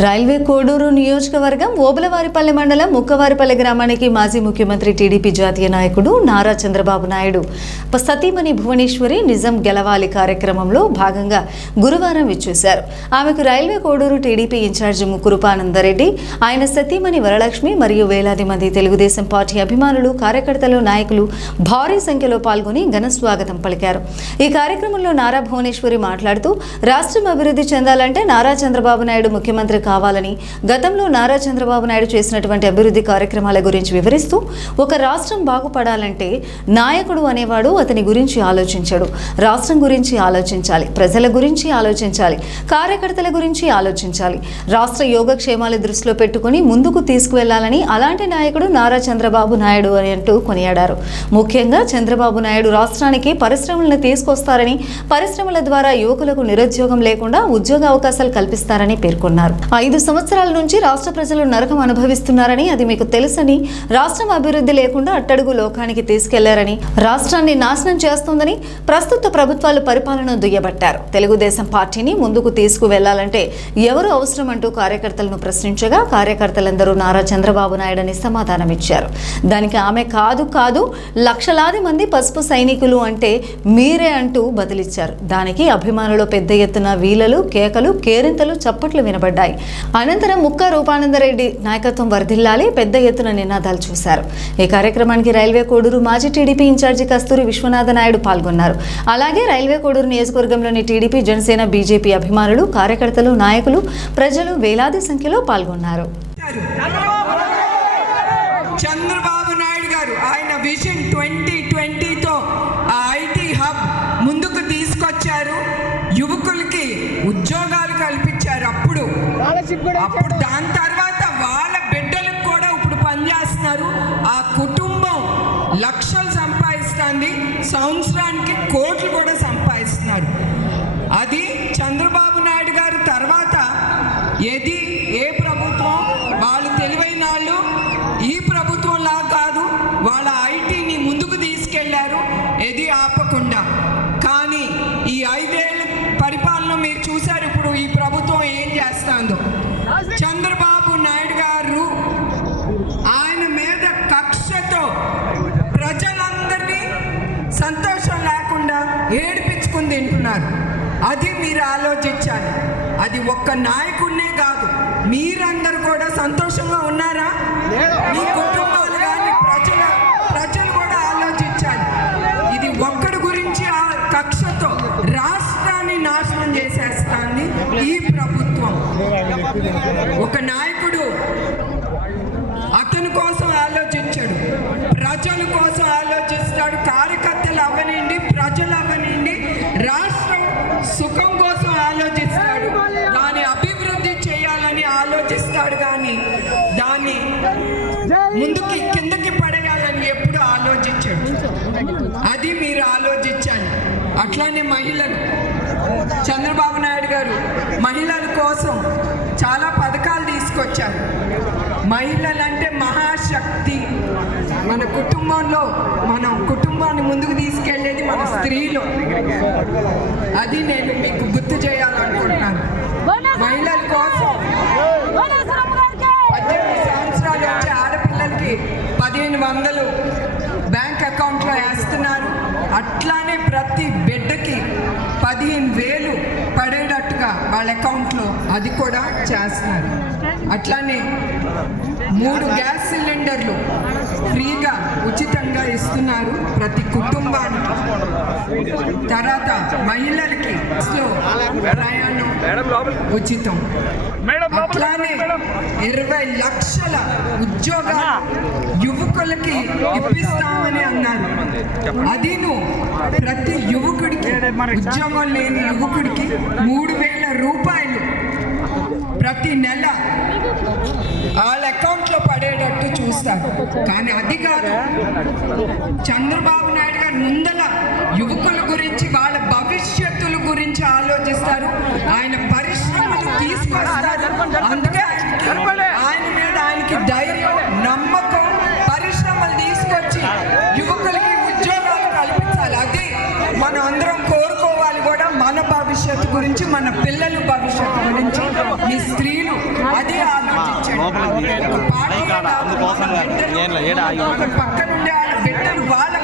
Railway Koduru నియోజకవర్గం ఓబులవారిపల్లి మండలం ముక్కవారిపల్లి గ్రామానికి మాజీ ముఖ్యమంత్రి టీడీపీ జాతీయ నాయకుడు నారా చంద్రబాబు నాయుడు సతీమణి భువనేశ్వరి నిజం గెలవాలి కార్యక్రమంలో భాగంగా గురువారం విచ్చేశారు. ఆమెకు రైల్వే కోడూరు టీడీపీ ఇన్ఛార్జి ముక్కురుపానందరెడ్డి, ఆయన సతీమణి వరలక్ష్మి మరియు వేలాది మంది తెలుగుదేశం పార్టీ అభిమానులు, కార్యకర్తలు, నాయకులు భారీ సంఖ్యలో పాల్గొని ఘన స్వాగతం పలికారు. ఈ కార్యక్రమంలో నారా భువనేశ్వరి మాట్లాడుతూ, రాష్ట్రం అభివృద్ధి చెందాలంటే నారా చంద్రబాబు నాయుడు ముఖ్యమంత్రి కావాలని, గతంలో నారా చంద్రబాబు నాయుడు చేసినటువంటి అభివృద్ధి కార్యక్రమాల గురించి వివరిస్తూ, ఒక రాష్ట్రం బాగుపడాలంటే నాయకుడు అనేవాడు అతని గురించి ఆలోచించడు, రాష్ట్రం గురించి ఆలోచించాలి, ప్రజల గురించి ఆలోచించాలి, కార్యకర్తల గురించి ఆలోచించాలి, రాష్ట్ర యోగక్షేమాల దృష్టిలో పెట్టుకుని ముందుకు తీసుకువెళ్లాలని అలాంటి నాయకుడు నారా చంద్రబాబు నాయుడు అని అంటూ కొనియాడారు. ముఖ్యంగా చంద్రబాబు నాయుడు రాష్ట్రానికి పరిశ్రమలను తీసుకొస్తారని, పరిశ్రమల ద్వారా యువకులకు నిరుద్యోగం లేకుండా ఉద్యోగ అవకాశాలు కల్పిస్తారని పేర్కొన్నారు. 5 సంవత్సరాల నుంచి రాష్ట్ర ప్రజలు నరకం అనుభవిస్తున్నారని, అది మీకు తెలుసని, రాష్ట్రం అభివృద్ధి లేకుండా అట్టడుగు లోకానికి తీసుకెళ్లారని, రాష్ట్రాన్ని నాశనం చేస్తుందని ప్రస్తుత ప్రభుత్వాలు పరిపాలన దుయ్యబట్టారు. తెలుగుదేశం పార్టీని ముందుకు తీసుకువెళ్లాలంటే ఎవరు అవసరం అంటూ కార్యకర్తలను ప్రశ్నించగా, కార్యకర్తలందరూ నారా చంద్రబాబు నాయుడని సమాధానమిచ్చారు. దానికి ఆమె కాదు లక్షలాది మంది పసుపు సైనికులు అంటే మీరే అంటూ బదిలిచ్చారు. దానికి అభిమానులు పెద్ద ఎత్తున వీలలు, కేకలు, కేరింతలు, చప్పట్లు వినబడ్డాయి. అనంతరం ముక్క రూపానందరెడ్డి నాయకత్వం వర్ధిల్లాలి పెద్ద ఎత్తున నినాదాలు చూశారు. ఈ కార్యక్రమానికి రైల్వే కోడూరు మాజీ టీడీపీ ఇన్ఛార్జి కస్తూరి విశ్వనాథ నాయుడు పాల్గొన్నారు. అలాగే రైల్వే కోడూరు నియోజకవర్గంలోని టీడీపీ, జనసేన, బీజేపీ అభిమానులు, కార్యకర్తలు, నాయకులు, ప్రజలు వేలాది సంఖ్యలో పాల్గొన్నారు. చంద్రబాబు నాయుడు గారు ఆయన విజన్ 2020తో ఆ ఐటీ హబ్ ముందుకు తీసుకొచ్చారు. యువకులకి ఉద్యోగాలు కల్పించారు. అప్పుడు దాని తర్వాత వాళ్ళ బిడ్డలకు కూడా ఇప్పుడు పనిచేస్తున్నారు. ఆ కుటుంబం లక్షలు సంపాదిస్తుంది, సంవత్సరానికి కోట్లు కూడా సంపాదిస్తున్నారు. అది చంద్రబాబు నాయుడు గారు తర్వాత ఏ ప్రభుత్వం వాళ్ళు తెలివైన వాళ్ళు, ఈ ప్రభుత్వంలా కాదు, వాళ్ళ ఐటీని ముందుకు తీసుకెళ్లారు ఏది ఆపకుండా. కానీ ఈ 5 ఏళ్ళ పరిపాలన మీరు చూశారు. ఇప్పుడు ఈ ప్రభుత్వం ఏం చేస్తుందో, చంద్రబాబు నాయుడు గారు ఆయన మీద కక్షతో ప్రజలందరినీ సంతోషం లేకుండా ఏడిపించుకుని తింటున్నారు. అది మీరు ఆలోచించాలి. అది ఒక్క నాయకుడినే కాదు, మీరందరూ కూడా సంతోషంగా ఉన్నారా? మీ కుటుంబాలు కానీ ప్రజలు కూడా ఆలోచించాలి. ఇది ఒక్కడి గురించి ఆ కక్షతో రాష్ట్రాన్ని నాశనం చేసేస్తాంది ఈ ప్రభుత్వం. ఒక నాయకుడు అతని కోసం ఆలోచించాడు, ప్రజల కోసం ఆలోచిస్తాడు. కార్యకర్తలు అవనండి, ప్రజలు అవనండి, రాష్ట్రం సుఖం కోసం ఆలోచిస్తాడు. దాన్ని అభివృద్ధి చేయాలని ఆలోచిస్తాడు, కానీ దాన్ని ముందుకి కిందకి పడేయాలని ఎప్పుడు ఆలోచించాడు. అది మీరు ఆలోచించాలి. అట్లానే మహిళలు, చంద్రబాబు నాయుడు గారు మహిళల కోసం చాలా పథకాలు తీసుకొచ్చారు. మహిళలంటే మహాశక్తి. మన కుటుంబాన్ని ముందుకు తీసుకెళ్లేది మన స్త్రీలు. అది నేను మీకు గుర్తు చేయాలనుకుంటున్నాను. మహిళల కోసం 18 సంవత్సరాలు వచ్చే ఆడపిల్లలకి 1500 బ్యాంక్ అకౌంట్లో వేస్తున్నారు. అట్లానే ప్రతి బిడ్డకి 15,000 పడేటట్టుగా వాళ్ళ అకౌంట్లో అది కూడా చేస్తున్నారు. అట్లానే 3 గ్యాస్ సిలిండర్లు ఫ్రీగా ఉచితంగా ఇస్తున్నారు ప్రతి కుటుంబానికి. తర్వాత మహిళలకి ప్రయాణం ఉచితం. అట్లానే 20 లక్షల ఉద్యోగాలు యువకులకి ఇప్పిస్తామని అన్నారు. అదిను ప్రతి యువకుడికి, ఉద్యోగం లేని యువకుడికి 3,000 రూపాయలు ప్రతి నెల వాళ్ళ అకౌంట్లో పడేటట్టు చూస్తారు. కానీ అది కాదు, చంద్రబాబు నాయుడు గారు ముందల యువకుల గురించి, వాళ్ళ భవిష్యత్తుల గురించి ఆలోచిస్తారు. ఆయన పరిశ్రమలు తీసుకొస్తారు. అందుకే ఆయన మీద ఆయనకి ధైర్యం, నమ్మకం. పరిశ్రమలు తీసుకొచ్చి యువకులకి ఉద్యోగాలు కల్పించాలి. అది మనం అందరం కోరుకోవాలి కూడా. మన భవిష్యత్తు గురించి, మన పిల్లల భవిష్యత్తు గురించి, మీ స్త్రీలు మీరు అదే ఆలోచించండి. ఒక పార్టీ ఒక పక్క నుండి వాళ్ళ బిడ్డలు వాళ్ళ